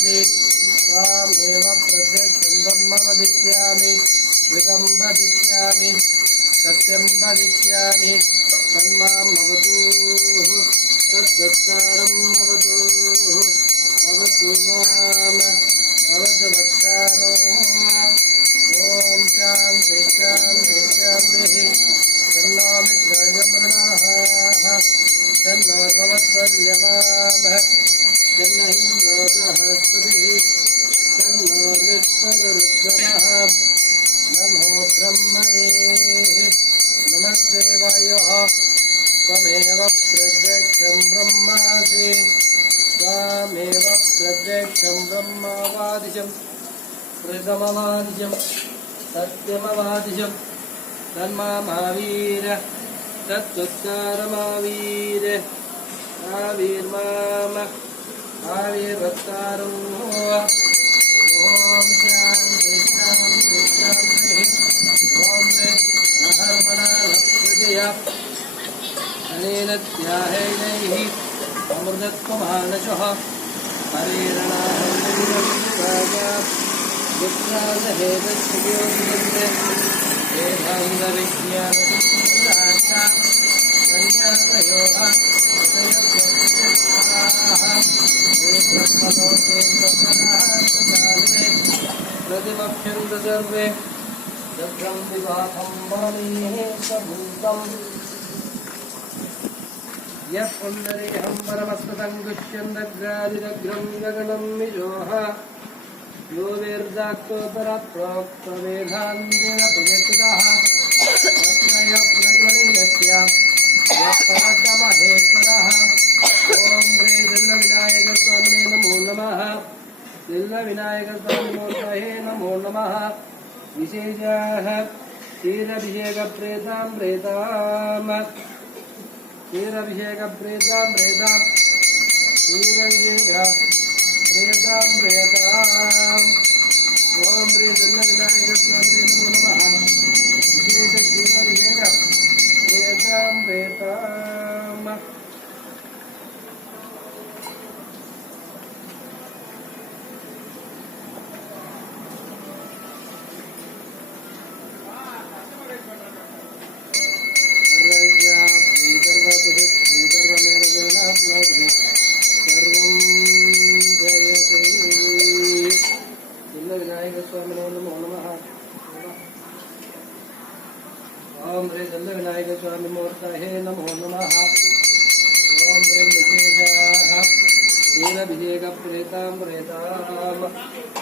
त्वामेव प्रत्यक्षं ब्रह्म वदिष्यामि विदं वदिष्यामि सत्यं वदिष्यामि तन्माम् अवतु तत्सत्कारम् अवतु अवतु माम् अवतु वत्कारो ॐ शान्ति शान्ति शान्तिः तन्नो मित्रायमृणाः तन्नो भवत्वल्यमामः तन्न इन्द्रो बृहस्पतिः तन्नो ऋत्तरुत्तमः नमो ब्रह्मणे नमस्ते वायोः त्वमेव प्रत्यक्षं ब्रह्मासि त्वामेव प्रत्यक्षं ब्रह्मवादिशं कृतमवादिशं सत्यमवादिशं तन्मामावीर तत्तुत्कारमावीर आवीर्माम आवीर्वत्तारो ॐ शान्ति शान्ति शान्तिः ॐ नहर्मणः अनेन त्याहेनैः अमृतत्वमानशः हरेरणाहेतस्योदिते वेदान्तविज्ञानसुराशा सन्न्यासयोः प्रतिमक्षन्त सर्वे शब्दं विवाहं वरमीशभूतम् यः पुण्डरीकं परमस्ततं गुष्यन्दग्रादिरग्रं गगनं विजोः यो वेर्दाक्तोपरप्रोक्तवेदान्तेन प्रयतितः तत्रयप्रगणेनस्य यः पराक्रमहेश्वरः ॐ ह्री दिल्लविनायकस्वामिने नमो नमः दिल्लविनायकस्वामिने नमो नमः विशेषः क्षीराभिषेकप्रेतां प्रेताम् क्षीराभिषेक प्रेतां प्रेतां क्षीराभिषेक प्रेतां प्रेतां ॐ श्री दण्डविनायकस्वामिने नमो नमः विशेष क्षीराभिषेक प्रेतां प्रेतां ओम ह्री दण्डविनायक स्वामी मूर्तये नमो नमः ओम ह्रीं विशेषः क्षीराभिषेक प्रेतां प्रेताम्